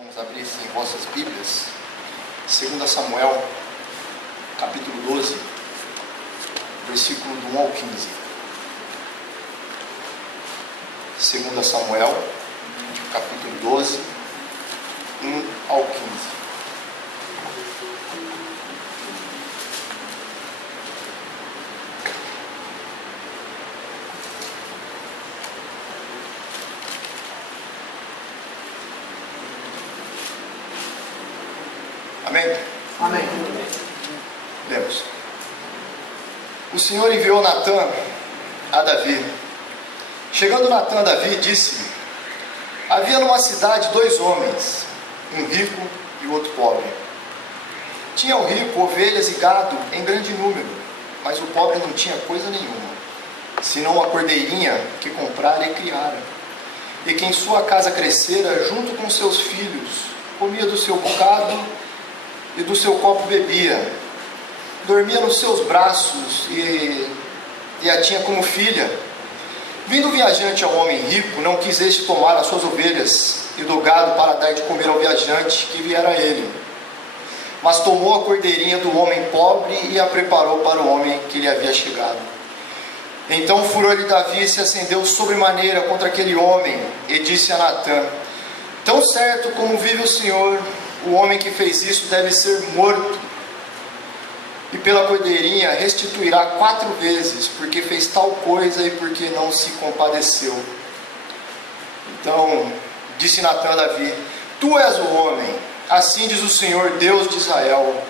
Vamos abrir em vossas Bíblias, 2 Samuel, capítulo 12, versículo do 1 ao 15. 2 Samuel, capítulo 12, 1 ao 15. Amém? Amém. Lemos. O Senhor enviou Natã a Davi. Chegando Natã a Davi, disse-lhe: havia numa cidade 2 homens, um rico e outro pobre. Tinha o rico ovelhas e gado em grande número, mas o pobre não tinha coisa nenhuma, senão uma cordeirinha que comprara e criara, e que em sua casa crescera junto com seus filhos, comia do seu bocado e do seu copo bebia, dormia nos seus braços e a tinha como filha. Vindo o viajante ao homem rico, não quis este tomar as suas ovelhas e do gado para dar de comer ao viajante que viera a ele, mas tomou a cordeirinha do homem pobre e a preparou para o homem que lhe havia chegado. Então o furor de Davi se acendeu sobremaneira contra aquele homem e disse a Natã: tão certo como vive o Senhor, o homem que fez isso deve ser morto, e pela cordeirinha restituirá 4 vezes, porque fez tal coisa e porque não se compadeceu. Então disse Natã a Davi: tu és o homem, assim diz o Senhor, Deus de Israel: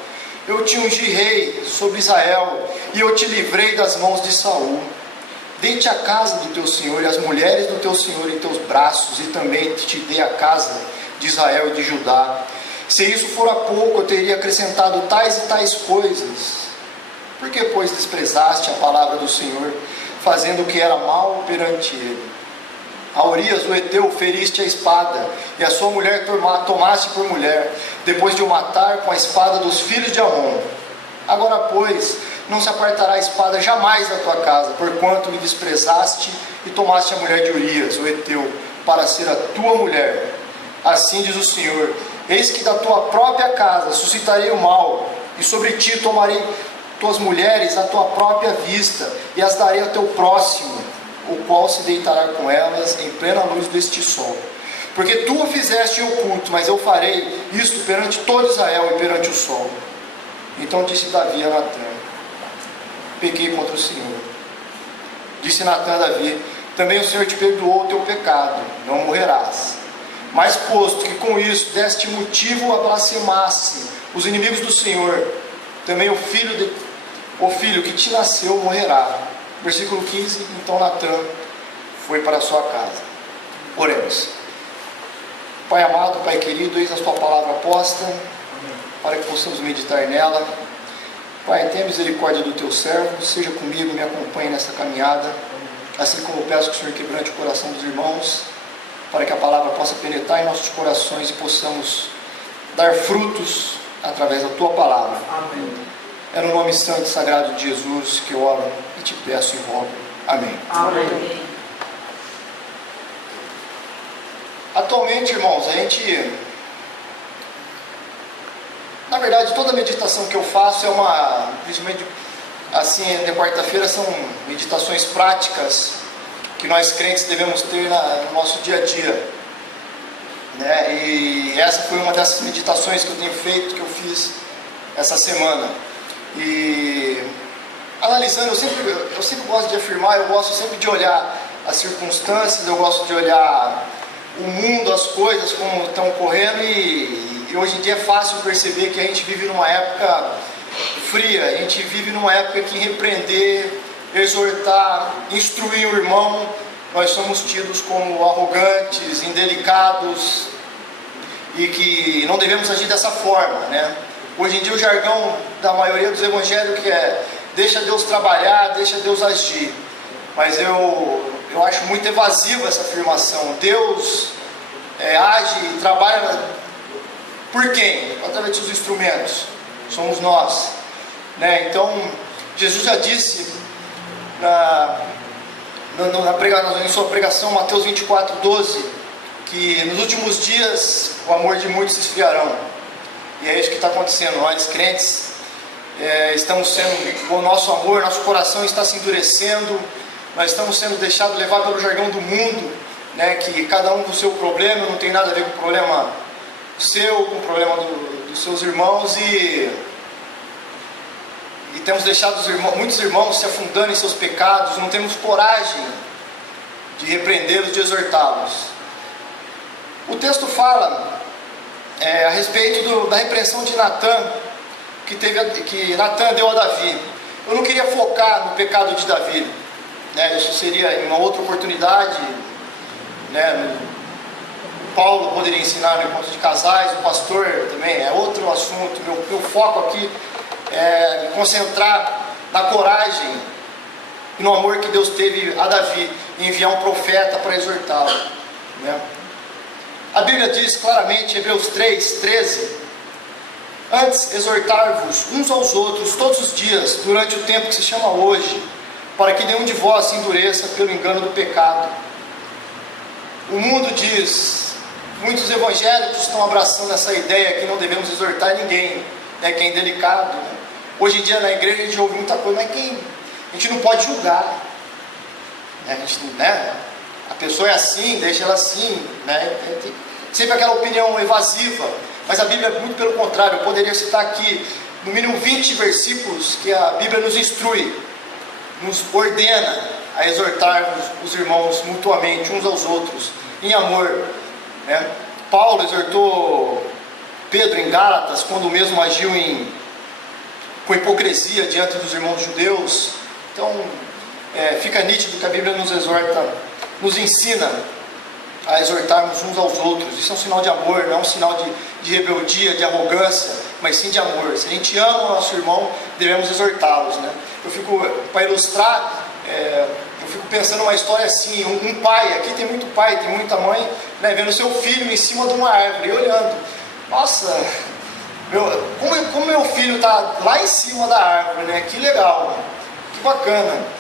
eu te ungi rei sobre Israel, e eu te livrei das mãos de Saul. Dei-te a casa do teu Senhor e as mulheres do teu Senhor em teus braços, e também te dei a casa de Israel e de Judá. Se isso fora pouco, eu teria acrescentado tais e tais coisas. Por que, pois, desprezaste a palavra do Senhor, fazendo o que era mal perante ele? A Urias, o Heteu, feriste a espada, e a sua mulher tomaste por mulher, depois de o matar com a espada dos filhos de Amon. Agora, pois, não se apartará a espada jamais da tua casa, porquanto me desprezaste e tomaste a mulher de Urias, o Heteu, para ser a tua mulher. Assim diz o Senhor: eis que da tua própria casa suscitarei o mal, e sobre ti tomarei tuas mulheres à tua própria vista, e as darei ao teu próximo, o qual se deitará com elas em plena luz deste sol. Porque tu o fizeste em oculto, mas eu farei isto perante todo Israel e perante o sol. Então disse Davi a Natã: pequei contra o Senhor. Disse Natã a Davi: também o Senhor te perdoou o teu pecado, não morrerás. Mas posto que com isso deste motivo a blasfemasse os inimigos do Senhor, também o filho que te nasceu morrerá. Versículo 15. Então Natã foi para a sua casa. Oremos. Pai amado, Pai querido, eis a tua palavra posta, para que possamos meditar nela. Pai, tenha misericórdia do teu servo, seja comigo, me acompanhe nessa caminhada, assim como eu peço que o Senhor quebrante o coração dos irmãos, para que a palavra possa penetrar em nossos corações e possamos dar frutos através da tua palavra. Amém. É no nome santo e sagrado de Jesus que eu oro e te peço e rogo. Amém. Amém. Atualmente, irmãos, na verdade, toda meditação que eu faço principalmente assim, na quarta-feira, são meditações práticas que nós crentes devemos ter no nosso dia a dia, né? E essa foi uma dessas meditações que eu tenho feito, que eu fiz essa semana. E analisando, eu sempre gosto de afirmar, eu gosto sempre de olhar as circunstâncias, eu gosto de olhar o mundo, as coisas como estão ocorrendo, e hoje em dia é fácil perceber que a gente vive numa época fria, a gente vive numa época que repreender, exortar, instruir o irmão, nós somos tidos como arrogantes, indelicados, e que não devemos agir dessa forma, né? Hoje em dia o jargão da maioria dos evangélicos é: deixa Deus trabalhar, deixa Deus agir. Mas eu acho muito evasiva essa afirmação. Deus age e trabalha por quem? Através dos instrumentos. Somos nós, né? Então Jesus já disse em sua pregação, Mateus 24:12, que nos últimos dias o amor de muitos se esfriarão. E é isso que está acontecendo. Nós crentes estamos sendo, o nosso amor, nosso coração está se endurecendo. Nós estamos sendo deixados levar pelo jargão do mundo, né, que cada um com o seu problema, não tem nada a ver com o problema seu, com o problema dos seus irmãos, e temos deixado muitos irmãos se afundando em seus pecados. Não temos coragem de repreendê-los, de exortá-los. O texto fala a respeito da repreensão de Natã, que Natã deu a Davi. Eu não queria focar no pecado de Davi, né? Isso seria em uma outra oportunidade, né? Paulo poderia ensinar no encontro de casais, o pastor também é outro assunto. Meu foco aqui é me concentrar na coragem e no amor que Deus teve a Davi em enviar um profeta para exortá-lo, né? A Bíblia diz claramente, Hebreus 3:13: antes exortar-vos uns aos outros todos os dias, durante o tempo que se chama hoje, para que nenhum de vós se endureça pelo engano do pecado. O mundo diz, muitos evangélicos estão abraçando essa ideia que não devemos exortar ninguém, né, que é indelicado, né? Hoje em dia na igreja a gente ouve muita coisa, mas a gente não pode julgar, né? A pessoa é assim, deixa ela assim, né? Sempre aquela opinião evasiva. Mas a Bíblia, muito pelo contrário, eu poderia citar aqui no mínimo 20 versículos que a Bíblia nos instrui, nos ordena a exortarmos os irmãos mutuamente, uns aos outros, em amor, né? Paulo exortou Pedro em Gálatas, quando o mesmo agiu com hipocrisia diante dos irmãos judeus. Então, fica nítido que a Bíblia nos exorta, nos ensina a exortarmos uns aos outros. Isso é um sinal de amor, não é um sinal de rebeldia, de arrogância, mas sim de amor. Se a gente ama o nosso irmão, devemos exortá-los, né? Para ilustrar, eu fico pensando uma história assim, um pai, aqui tem muito pai, tem muita mãe, né, vendo seu filho em cima de uma árvore, e olhando, nossa, como meu filho está lá em cima da árvore, né? Que legal, que bacana.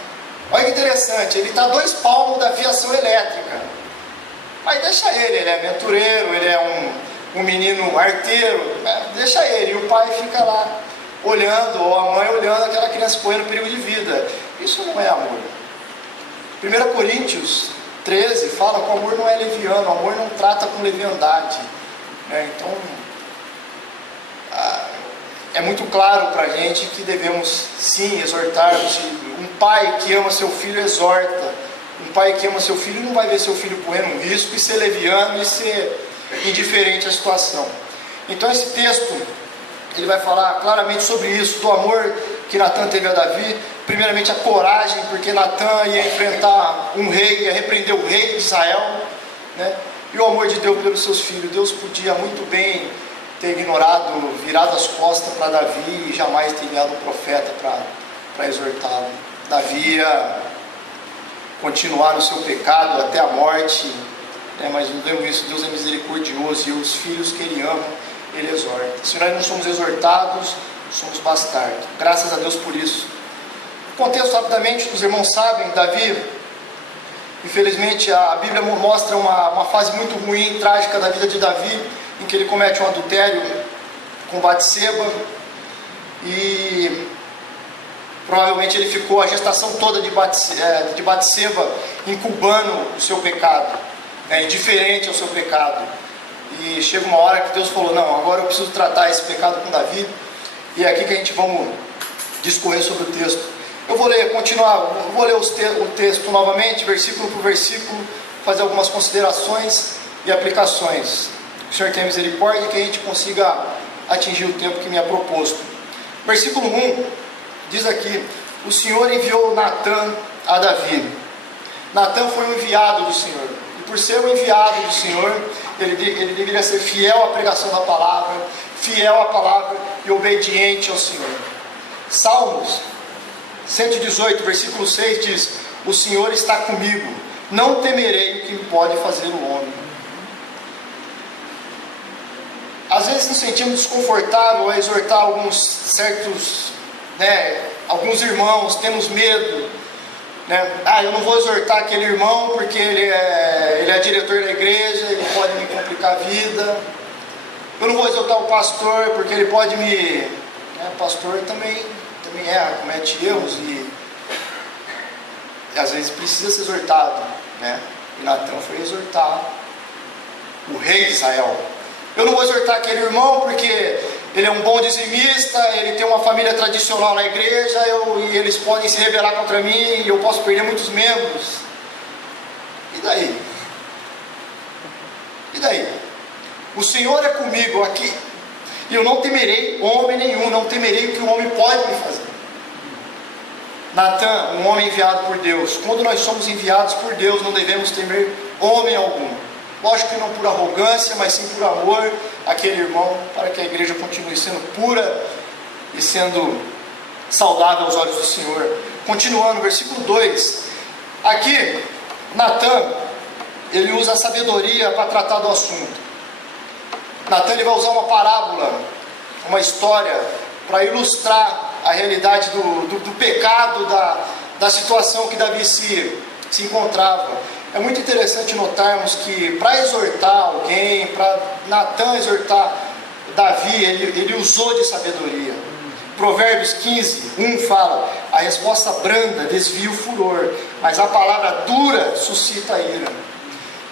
Olha que interessante, ele está a 2 palmos da fiação elétrica. Mas deixa ele é aventureiro, ele é um menino arteiro, né? Deixa ele, e o pai fica lá olhando, ou a mãe olhando aquela criança correndo perigo de vida. Isso não é amor. 1 Coríntios 13 fala que o amor não é leviano, o amor não trata com leviandade, né? Então é muito claro para a gente que devemos sim exortar. Um pai que ama seu filho exorta. Um pai que ama seu filho não vai ver seu filho correndo um risco e ser leviano e ser indiferente à situação. Então esse texto, ele vai falar claramente sobre isso, do amor que Natã teve a Davi. Primeiramente a coragem, porque Natã ia enfrentar um rei, ia repreender o rei de Israel, né? E o amor de Deus pelos seus filhos. Deus podia muito bem ter ignorado, virado as costas para Davi e jamais ter enviado um profeta para exortá-lo. Davi ia continuar no seu pecado até a morte, né? Mas não deu isso. Deus é misericordioso e os filhos que Ele ama, Ele exorta. Se nós não somos exortados, somos bastardos. Graças a Deus por isso. O contexto, rapidamente, os irmãos sabem, Davi, infelizmente a Bíblia mostra uma fase muito ruim, trágica da vida de Davi, em que ele comete um adultério com Batseba, e provavelmente ele ficou a gestação toda de Batseba incubando o seu pecado, né, indiferente ao seu pecado. E chega uma hora que Deus falou, não, agora eu preciso tratar esse pecado com Davi. E é aqui que a gente vamos discorrer sobre o texto. Eu vou ler o texto novamente, versículo por versículo, fazer algumas considerações e aplicações. Que o Senhor tenha misericórdia e que a gente consiga atingir o tempo que me é proposto. Versículo 1 diz aqui: o Senhor enviou Natã a Davi. Natã foi um enviado do Senhor, e por ser um enviado do Senhor, ele deveria ser fiel à pregação da palavra, fiel à palavra e obediente ao Senhor. Salmos 118, versículo 6 diz: o Senhor está comigo, não temerei o que pode fazer o homem. Às vezes nos sentimos desconfortáveis a exortar alguns irmãos, temos medo, né? Ah, eu não vou exortar aquele irmão porque ele é diretor da igreja, ele pode me complicar a vida. Eu não vou exortar o pastor porque ele pode me... O pastor também erra, comete erros e às vezes precisa ser exortado, né? E Natã foi exortar o rei de Israel. Eu não vou exortar aquele irmão porque ele é um bom dizimista, ele tem uma família tradicional na igreja, e eles podem se rebelar contra mim e eu posso perder muitos membros. E daí? E daí? O Senhor é comigo aqui, e eu não temerei homem nenhum, não temerei o que o homem pode me fazer. Natã, um homem enviado por Deus. Quando nós somos enviados por Deus, não devemos temer homem algum. Lógico que não por arrogância, mas sim por amor àquele irmão, para que a igreja continue sendo pura e sendo saudável aos olhos do Senhor. Continuando, versículo 2. Aqui, Natã, ele usa a sabedoria para tratar do assunto. Natã, ele vai usar uma parábola, uma história, para ilustrar a realidade do pecado, da situação que Davi se encontrava. É muito interessante notarmos que para exortar alguém, para Natã exortar Davi, ele usou de sabedoria. Provérbios 15, 1 fala: a resposta branda desvia o furor, mas a palavra dura suscita a ira.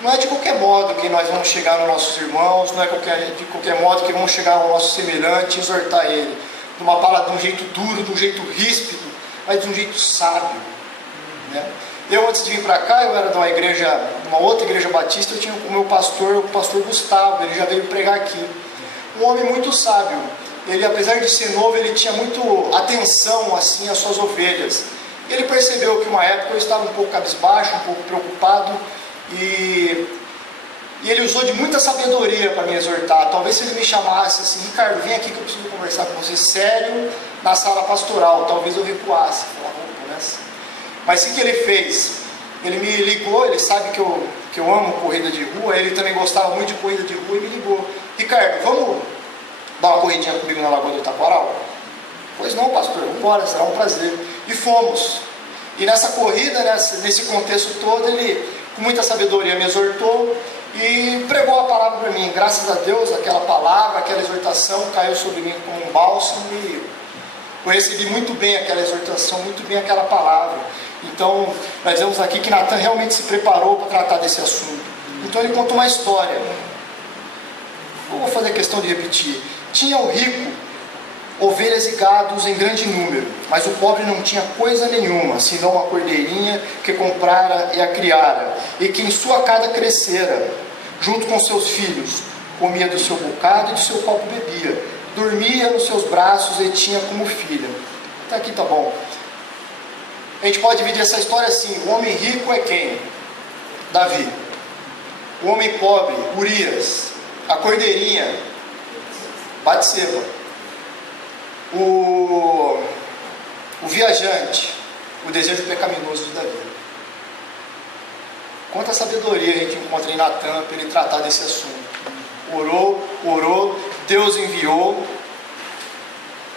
Não é de qualquer modo que nós vamos chegar nos nossos irmãos, não é de qualquer modo que vamos chegar ao nosso semelhante e exortar ele. De uma palavra de um jeito duro, de um jeito ríspido, mas de um jeito sábio, né? Eu, antes de vir para cá, eu era de uma outra igreja batista, eu tinha o meu pastor, o pastor Gustavo, ele já veio pregar aqui. Um homem muito sábio. Ele, apesar de ser novo, ele tinha muito atenção assim às suas ovelhas. E ele percebeu que uma época eu estava um pouco cabisbaixo, um pouco preocupado, e ele usou de muita sabedoria para me exortar. Talvez se ele me chamasse assim: Ricardo, vem aqui que eu preciso conversar com você sério na sala pastoral, talvez eu recuasse. Mas o que ele fez? Ele me ligou, ele sabe que eu amo corrida de rua, ele também gostava muito de corrida de rua, e me ligou: Ricardo, vamos dar uma corridinha comigo na Lagoa do Itaquaral? Pois não, pastor, vamos embora, será um prazer. E fomos. E nessa corrida, nesse contexto todo, ele com muita sabedoria me exortou e pregou a palavra para mim. Graças a Deus, aquela palavra, aquela exortação caiu sobre mim como um bálsamo, e eu recebi muito bem aquela exortação, muito bem aquela palavra. Então, nós vemos aqui que Natã realmente se preparou para tratar desse assunto. Então ele contou uma história. Eu vou fazer questão de repetir. Tinha o rico ovelhas e gados em grande número, mas o pobre não tinha coisa nenhuma, senão uma cordeirinha que comprara e a criara, e que em sua casa crescera, junto com seus filhos. Comia do seu bocado e do seu copo bebia, dormia nos seus braços e tinha como filha. Até aqui tá bom. A gente pode dividir essa história assim: o homem rico é quem? Davi. O homem pobre, Urias. A cordeirinha, Batseba. O viajante, o desejo pecaminoso de Davi. Quanta sabedoria a gente encontra em Natã para ele tratar desse assunto. Orou, Deus enviou,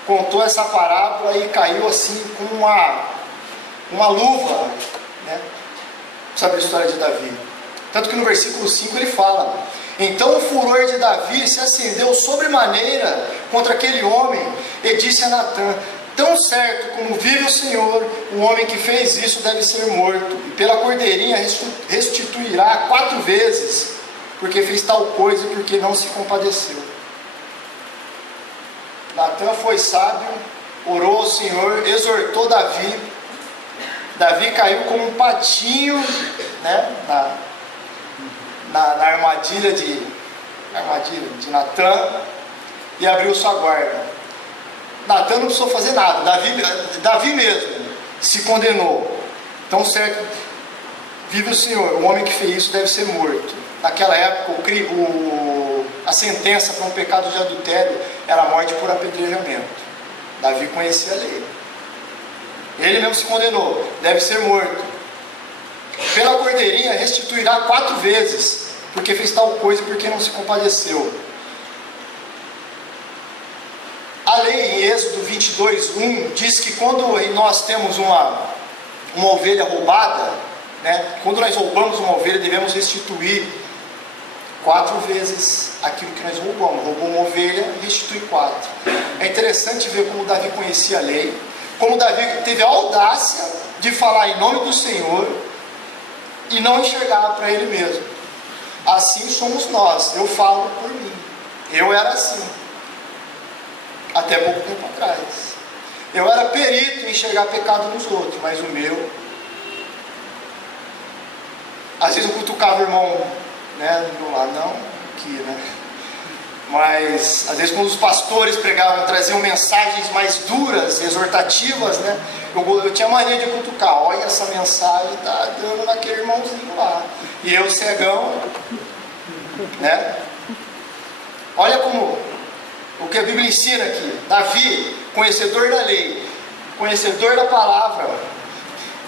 contou essa parábola e caiu assim com uma luva, né? Sabe a história de Davi? Tanto que no versículo 5 ele fala: então o furor de Davi se acendeu sobremaneira contra aquele homem, e disse a Natã: tão certo como vive o Senhor, o homem que fez isso deve ser morto, e pela cordeirinha restituirá 4 vezes, porque fez tal coisa e porque não se compadeceu. Natã foi sábio, orou ao Senhor, exortou Davi. Davi caiu como um patinho, né, na armadilha de Natã, e abriu sua guarda. Natã não precisou fazer nada. Davi mesmo se condenou. Tão certo vive o Senhor, o homem que fez isso deve ser morto. Naquela época a sentença para um pecado de adultério era a morte por apedrejamento. Davi conhecia a lei. Ele mesmo se condenou, deve ser morto. Pela cordeirinha restituirá 4 vezes, porque fez tal coisa e porque não se compadeceu. A lei em Êxodo 22:1 diz que quando nós temos uma ovelha roubada, né? Quando nós roubamos uma ovelha, devemos restituir 4 vezes aquilo que nós roubamos. Roubou uma ovelha, restitui 4. É interessante ver como Davi conhecia a lei, como Davi teve a audácia de falar em nome do Senhor e não enxergar para ele mesmo. Assim somos nós. Eu falo por mim. Eu era assim até pouco tempo atrás. Eu era perito em enxergar pecado nos outros, mas o meu, às vezes eu cutucava o irmão, né, do lado, não aqui, né, mas às vezes quando os pastores pregavam, traziam mensagens mais duras, exortativas, né, eu tinha mania de cutucar. Olha, essa mensagem está dando naquele irmãozinho lá, e eu cegão, né? Olha como o que a Bíblia ensina aqui. Davi, conhecedor da lei, conhecedor da palavra,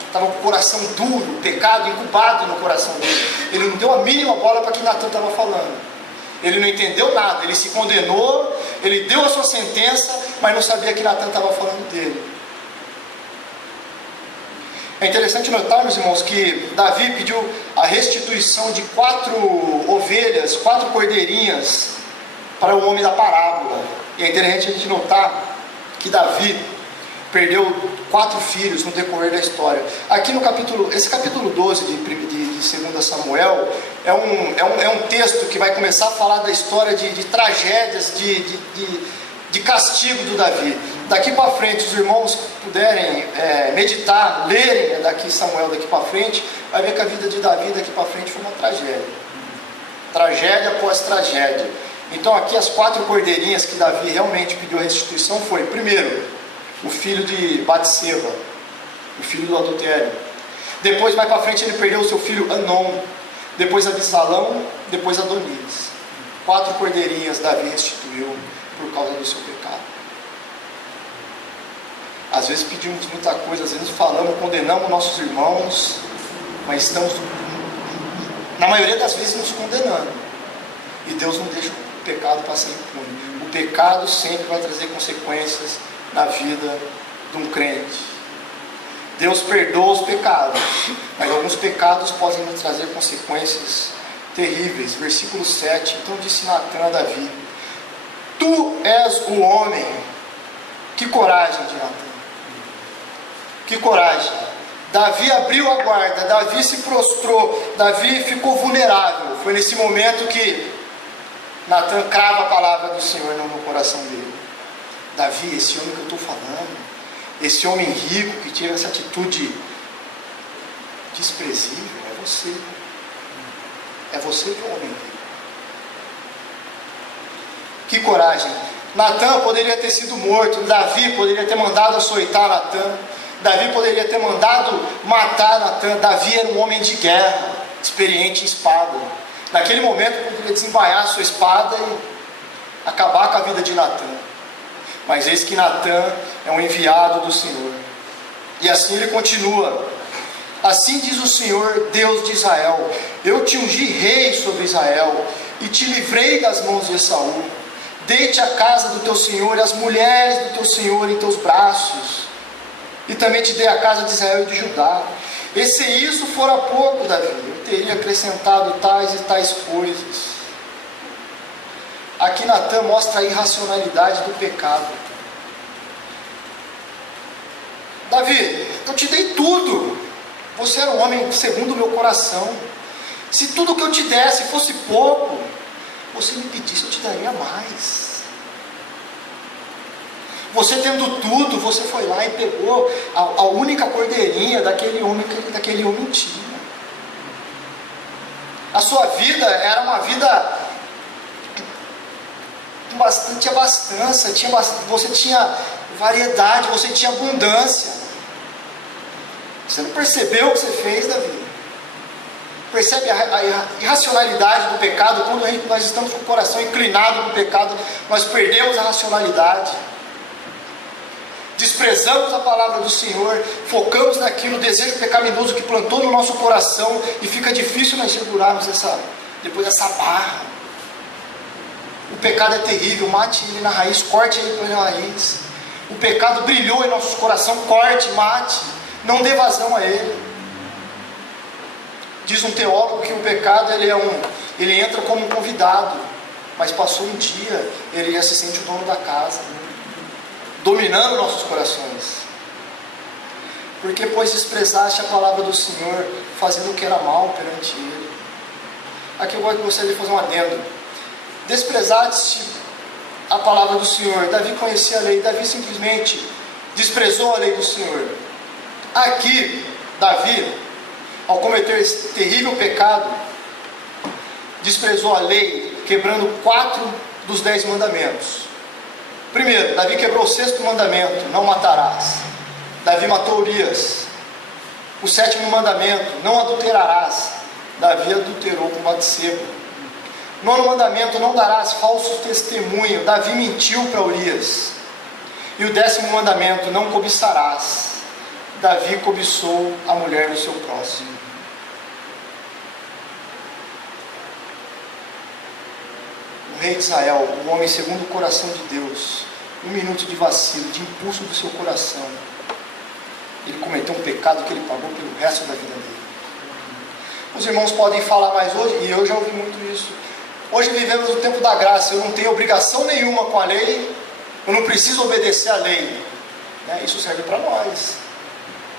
estava com o coração duro, o pecado incubado no coração dele. Ele não deu a mínima bola para o que Natan estava falando. Ele não entendeu nada, ele se condenou, ele deu a sua sentença, mas não sabia que Natan estava falando dele. É interessante notarmos, irmãos, que Davi pediu a restituição de 4 ovelhas, 4 cordeirinhas para o homem da parábola. E é interessante a gente notar que Davi perdeu 4 filhos no decorrer da história. Aqui no capítulo, esse capítulo 12 de 2 Samuel é um texto que vai começar a falar da história de tragédias, de castigo do Davi. Daqui para frente, os irmãos puderem meditar, lerem daqui Samuel daqui para frente, vai ver que a vida de Davi daqui para frente foi uma tragédia. Tragédia após tragédia. Então aqui as 4 cordeirinhas que Davi realmente pediu a restituição foi, primeiro, o filho de Batseba, o filho do adultério. Depois, mais para frente, ele perdeu o seu filho Anon. Depois Absalão, depois Adonias. 4 cordeirinhas Davi restituiu por causa do seu pecado. Às vezes pedimos muita coisa, às vezes falamos, condenamos nossos irmãos, mas estamos, na maioria das vezes, nos condenando. E Deus não deixa o pecado passar impune. O pecado sempre vai trazer consequências na vida de um crente. Deus perdoa os pecados, mas alguns pecados podem nos trazer consequências terríveis. Versículo 7. Então disse Natan a Davi: Tu és o homem. Que coragem de Natan. Que coragem. Davi abriu a guarda, Davi se prostrou, Davi ficou vulnerável. Foi nesse momento que Natan crava a palavra do Senhor no coração dele. Davi, esse homem que eu estou falando, esse homem rico que tinha essa atitude desprezível, é você. É você que é o homem rico. Que coragem. Natan poderia ter sido morto, Davi poderia ter mandado açoitar Natan, Davi poderia ter mandado matar Natan. Davi era um homem de guerra, experiente em espada. Naquele momento poderia desembainhar sua espada e acabar com a vida de Natan. Mas eis que Natan é um enviado do Senhor. E assim ele continua: Assim diz o Senhor, Deus de Israel: Eu te ungi rei sobre Israel e te livrei das mãos de Esaú. Dei-te a casa do teu Senhor e as mulheres do teu Senhor em teus braços. E também te dei a casa de Israel e de Judá. E se isso fora pouco, Davi, eu teria acrescentado tais e tais coisas. Aqui Natan mostra a irracionalidade do pecado. Davi, eu te dei tudo. Você era um homem segundo o meu coração. Se tudo que eu te desse fosse pouco, você me pedisse, eu te daria mais. Você tendo tudo, você foi lá e pegou a única cordeirinha daquele homem tinha. A sua vida era uma vida tinha abastança, você tinha variedade, você tinha abundância. Você não percebeu o que você fez, Davi? Percebe a irracionalidade do pecado? Quando nós estamos com o coração inclinado no pecado, nós perdemos a racionalidade. Desprezamos a palavra do Senhor, focamos naquilo, o desejo pecaminoso que plantou no nosso coração, e fica difícil nós segurarmos depois dessa barra. O pecado é terrível, mate ele na raiz, corte ele pela raiz. O pecado brilhou em nosso coração, corte, mate. Não dê vazão a ele. Diz um teólogo que o pecado ele entra como um convidado, mas passou um dia, ele já se sente o dono da casa, dominando nossos corações. Porque pois desprezaste a palavra do Senhor, fazendo o que era mal perante ele. Aqui eu gostaria de fazer um adendo. Desprezaste a palavra do Senhor. Davi conhecia a lei. Davi simplesmente desprezou a lei do Senhor. Aqui, Davi, ao cometer esse terrível pecado, desprezou a lei, quebrando 4 dos 10 mandamentos. Primeiro, Davi quebrou o 6º mandamento: não matarás. Davi matou Urias. O 7º mandamento: não adulterarás. Davi adulterou com Batseba. 9º mandamento: não darás falso testemunho. Davi mentiu para Urias. E o 10º mandamento: não cobiçarás. Davi cobiçou a mulher do seu próximo. O rei de Israel, o homem segundo o coração de Deus, 1 minuto de vacilo, de impulso do seu coração, ele cometeu um pecado que ele pagou pelo resto da vida dele. Os irmãos podem falar mais hoje, e eu já ouvi muito isso. Hoje vivemos o tempo da graça, eu não tenho obrigação nenhuma com a lei, eu não preciso obedecer à lei. Isso serve para nós.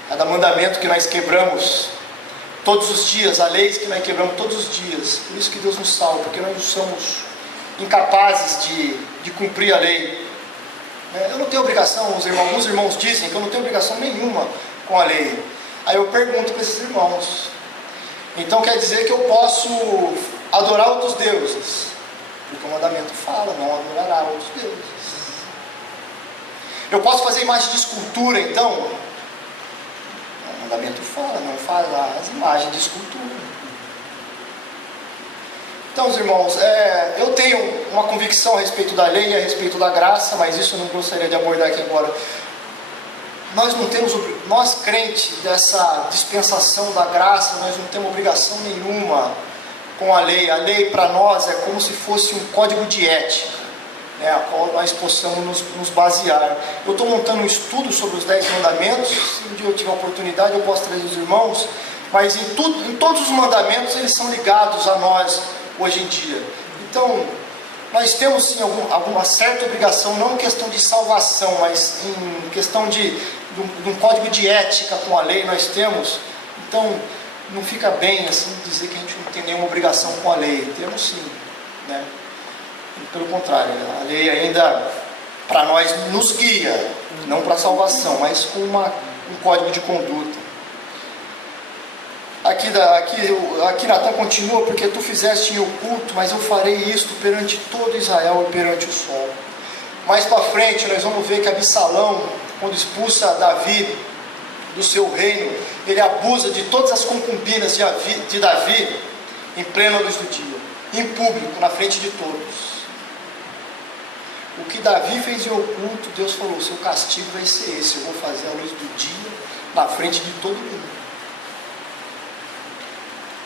Cada mandamento que nós quebramos todos os dias, a lei que nós quebramos todos os dias. Por isso que Deus nos salva, porque nós não somos incapazes de cumprir a lei. Eu não tenho obrigação, alguns irmãos dizem que eu não tenho obrigação nenhuma com a lei. Aí eu pergunto para esses irmãos: então quer dizer que eu posso adorar outros deuses? Porque o mandamento fala: não adorará outros deuses. Eu posso fazer imagem de escultura, então? O mandamento fala: não fará as imagens de escultura. Então, os irmãos, eu tenho uma convicção a respeito da lei e a respeito da graça, mas isso eu não gostaria de abordar aqui agora. Nós crentes dessa dispensação da graça, nós não temos obrigação nenhuma com a lei. A lei para nós é como se fosse um código de ética, a qual nós possamos nos basear. Eu estou montando um estudo sobre os 10 mandamentos. Se um dia eu tiver a oportunidade, eu posso trazer os irmãos, mas em todos os mandamentos eles são ligados a nós hoje em dia. Então, nós temos sim alguma certa obrigação, não em questão de salvação, mas em questão de um código de ética com a lei nós temos. Então, não fica bem assim dizer que a gente não tem nenhuma obrigação com a lei. Temos sim, Pelo contrário, a lei ainda para nós nos guia, não para a salvação, mas com um código de conduta. Aqui Natan continua: porque tu fizeste em oculto, mas eu farei isto perante todo Israel e perante o sol. Mais para frente nós vamos ver que Absalão, quando expulsa Davi do seu reino, ele abusa de todas as concubinas de Davi em plena luz do dia, em público, na frente de todos. O que Davi fez em oculto, Deus falou: seu castigo vai ser esse, eu vou fazer à luz do dia, na frente de todo mundo.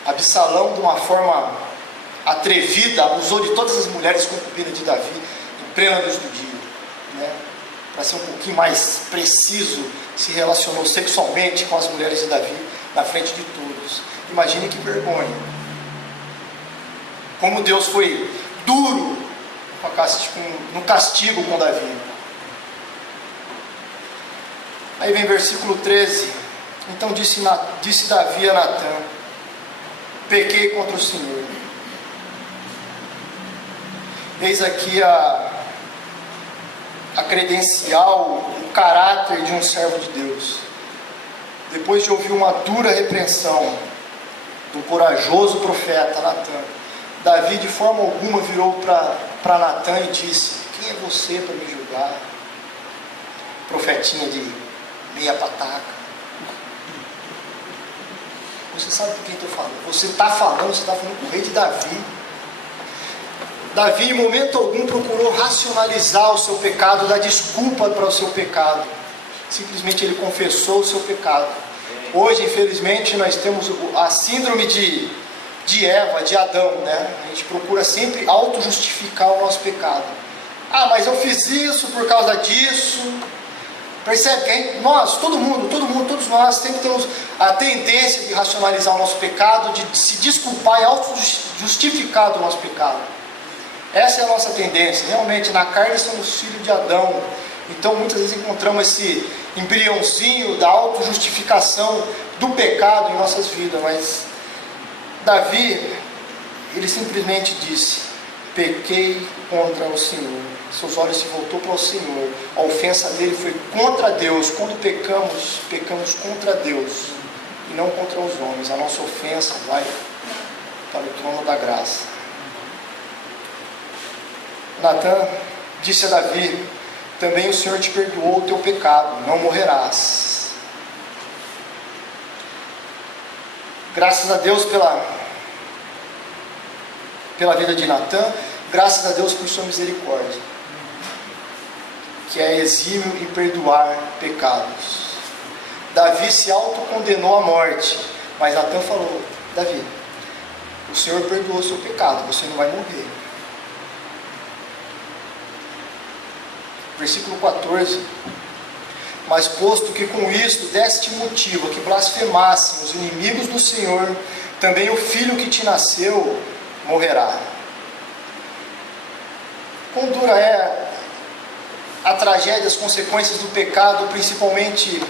Absalão, de uma forma atrevida, abusou de todas as mulheres concubinas de Davi em plena luz do dia. Para ser um pouquinho mais preciso, se relacionou sexualmente com as mulheres de Davi na frente de todos. Imagine que vergonha. Como Deus foi duro no castigo com Davi. Aí vem versículo 13. Então disse Davi a Natan: pequei contra o Senhor. Eis aqui a credencial, o caráter de um servo de Deus. Depois de ouvir uma dura repreensão do corajoso profeta Natan, Davi de forma alguma virou para Natan e disse: quem é você para me julgar? Profetinha de meia pataca. Você sabe com quem estou falando? Você está falando com o rei de Davi. Davi, em momento algum, procurou racionalizar o seu pecado, dar desculpa para o seu pecado. Simplesmente ele confessou o seu pecado. Hoje, infelizmente, nós temos a síndrome de Eva, de Adão, A gente procura sempre auto-justificar o nosso pecado. Mas eu fiz isso por causa disso. Percebe que nós, todo mundo, todos nós sempre temos a tendência de racionalizar o nosso pecado, de se desculpar e auto-justificar do nosso pecado. Essa é a nossa tendência. Realmente, na carne somos filhos de Adão. Então, muitas vezes encontramos esse embriãozinho da auto-justificação do pecado em nossas vidas. Mas Davi, ele simplesmente disse: pequei contra o Senhor. Seus olhos se voltou para o Senhor. A ofensa dele foi contra Deus. Quando pecamos contra Deus e não contra os homens. A nossa ofensa vai para o trono da graça. Natan disse a Davi: também o Senhor te perdoou o teu pecado, não morrerás. Graças a Deus pela vida de Natan, graças a Deus por sua misericórdia, que é exímio em perdoar pecados. Davi se autocondenou à morte, mas Natan falou: Davi, o Senhor perdoou o seu pecado, você não vai morrer. Versículo 14: mas posto que com isto deste motivo a que blasfemassem os inimigos do Senhor, também o filho que te nasceu morrerá. Quão dura é a tragédia, as consequências do pecado, principalmente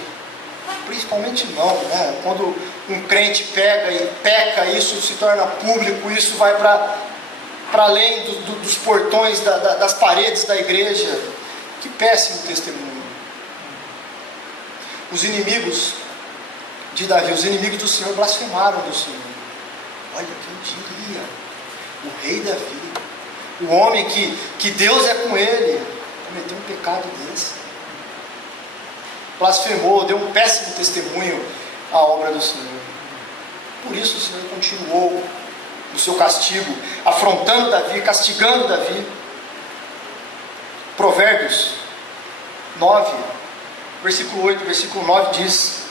não, né? Quando um crente pega e peca, isso se torna público, isso vai para além dos portões, das paredes da igreja. Que péssimo testemunho. Os inimigos de Davi, os inimigos do Senhor, blasfemaram do Senhor. Olha, quem diria? O rei Davi, o homem que Deus é com ele, cometeu um pecado desse. Blasfemou, deu um péssimo testemunho à obra do Senhor. Por isso o Senhor continuou no seu castigo, afrontando Davi, castigando Davi. Provérbios 9, versículo 8, versículo 9 diz: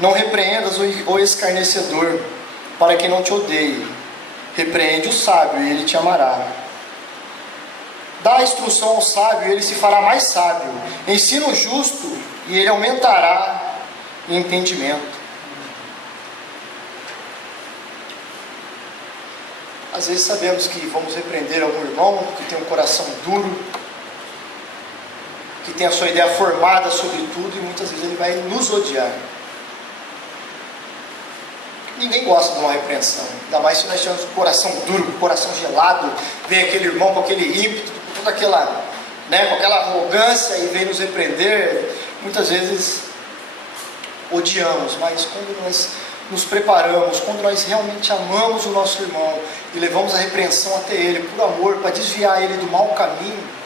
não repreendas o escarnecedor, para que não te odeie. Repreende o sábio e ele te amará. Dá instrução ao sábio e ele se fará mais sábio. Ensina o justo e ele aumentará em entendimento. Às vezes sabemos que vamos repreender algum irmão que tem um coração duro, que tem a sua ideia formada sobre tudo, e muitas vezes ele vai nos odiar. Ninguém gosta de uma repreensão, ainda mais se nós tivermos um coração duro, um coração gelado, vem aquele irmão com aquele ímpeto, com toda aquela, com aquela arrogância e vem nos repreender. Muitas vezes odiamos, mas quando nós nos preparamos, quando nós realmente amamos o nosso irmão e levamos a repreensão até ele por amor, para desviar ele do mau caminho,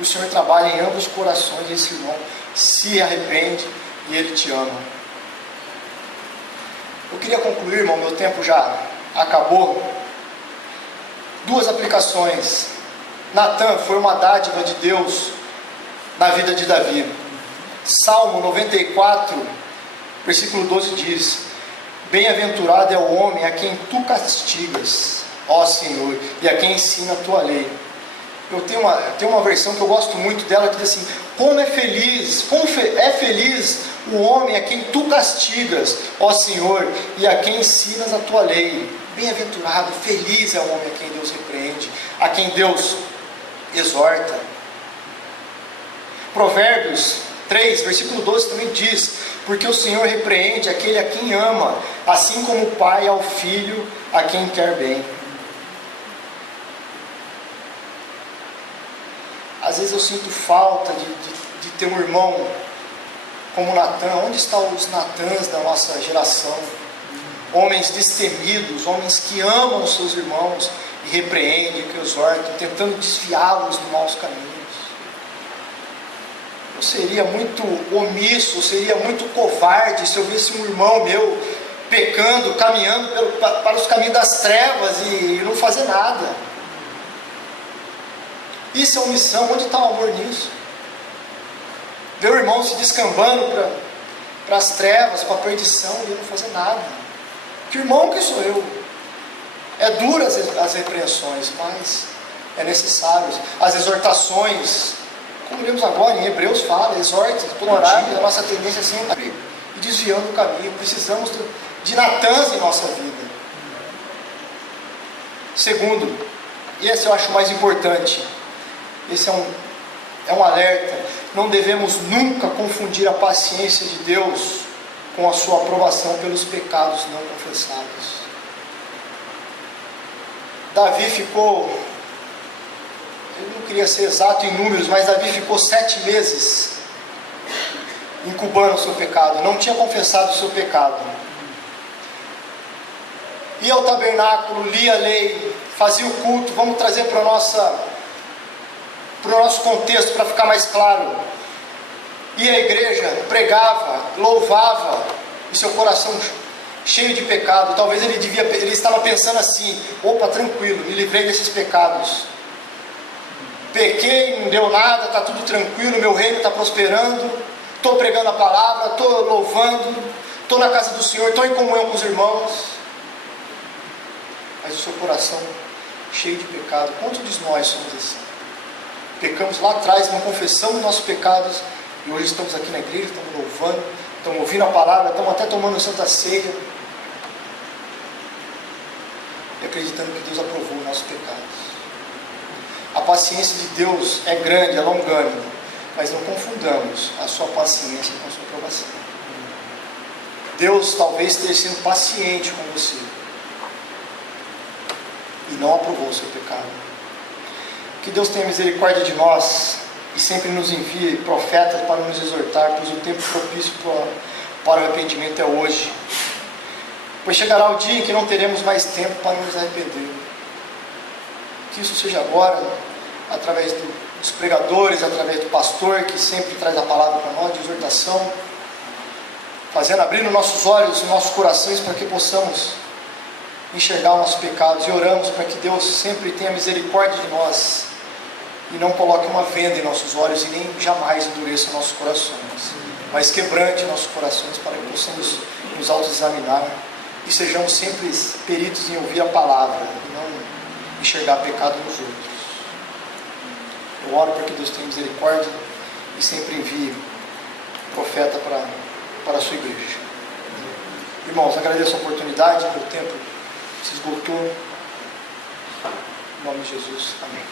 o Senhor trabalha em ambos os corações, e esse irmão se arrepende e ele te ama. Eu queria concluir, irmão, meu tempo já acabou. 2 aplicações. Natan foi uma dádiva de Deus na vida de Davi. Salmo 94, versículo 12 diz: bem-aventurado é o homem a quem tu castigas, ó Senhor, e a quem ensina a tua lei. Eu tenho uma versão que eu gosto muito dela, que diz assim: como é feliz o homem a quem tu castigas, ó Senhor, e a quem ensinas a tua lei. Bem-aventurado, feliz é o homem a quem Deus repreende, a quem Deus exorta. Provérbios 3, versículo 12 também diz: porque o Senhor repreende aquele a quem ama, assim como o pai ao filho a quem quer bem. Às vezes eu sinto falta de ter um irmão como Natan. Onde estão os Natãs da nossa geração? Homens destemidos, homens que amam os seus irmãos e repreendem, que exortam, tentando desviá-los dos maus caminhos. Eu seria muito omisso, seria muito covarde se eu visse um irmão meu pecando, caminhando para os caminhos das trevas e não fazer nada. Isso é omissão. Onde está o amor nisso? Ver o irmão se descambando para as trevas, para a perdição, e eu não fazer nada. Que irmão que sou eu? É duras as repreensões, mas é necessário. As exortações Como lemos agora em Hebreus, fala, exorta, todo dia, a nossa tendência é sempre e desviando o caminho. Precisamos de Natãs em nossa vida. Segundo, e esse eu acho mais importante, esse é um alerta, não devemos nunca confundir a paciência de Deus com a sua aprovação pelos pecados não confessados. Davi ficou, eu não queria ser exato em números, mas Davi ficou 7 meses incubando o seu pecado, não tinha confessado o seu pecado. Ia ao tabernáculo, lia a lei, fazia o culto. Vamos trazer para o nosso contexto, para ficar mais claro. Ia à igreja, pregava, louvava, e seu coração cheio de pecado. Talvez ele estava pensando assim: opa, tranquilo, me livrei desses pecados. Pequei, não deu nada, está tudo tranquilo, meu reino está prosperando, estou pregando a palavra, estou louvando, estou na casa do Senhor, estou em comunhão com os irmãos. Mas o seu coração cheio de pecado. Quantos de nós somos assim? Pecamos lá atrás, não confessamos nossos pecados, e hoje estamos aqui na igreja, estamos louvando, estamos ouvindo a palavra, estamos até tomando Santa Ceia, e acreditando que Deus aprovou os nossos pecados. A paciência de Deus é grande, é longânima, mas não confundamos a sua paciência com a sua aprovação. Deus talvez esteja sendo paciente com você e não aprovou o seu pecado. Que Deus tenha misericórdia de nós e sempre nos envie profetas para nos exortar, pois o tempo propício para o arrependimento é hoje. Pois chegará o dia em que não teremos mais tempo para nos arrepender. Que isso seja agora, através dos pregadores, através do pastor, que sempre traz a palavra para nós, de exortação, abrindo nossos olhos e nossos corações para que possamos enxergar os nossos pecados, e oramos para que Deus sempre tenha misericórdia de nós e não coloque uma venda em nossos olhos e nem jamais endureça nossos corações, mas quebrante nossos corações para que possamos nos autoexaminar e sejamos sempre peritos em ouvir a palavra e não enxergar pecado nos outros. Eu oro para que Deus tenha misericórdia e sempre envie profeta para a sua igreja. Irmãos, agradeço a oportunidade, o tempo se esgotou. Em nome de Jesus, amém.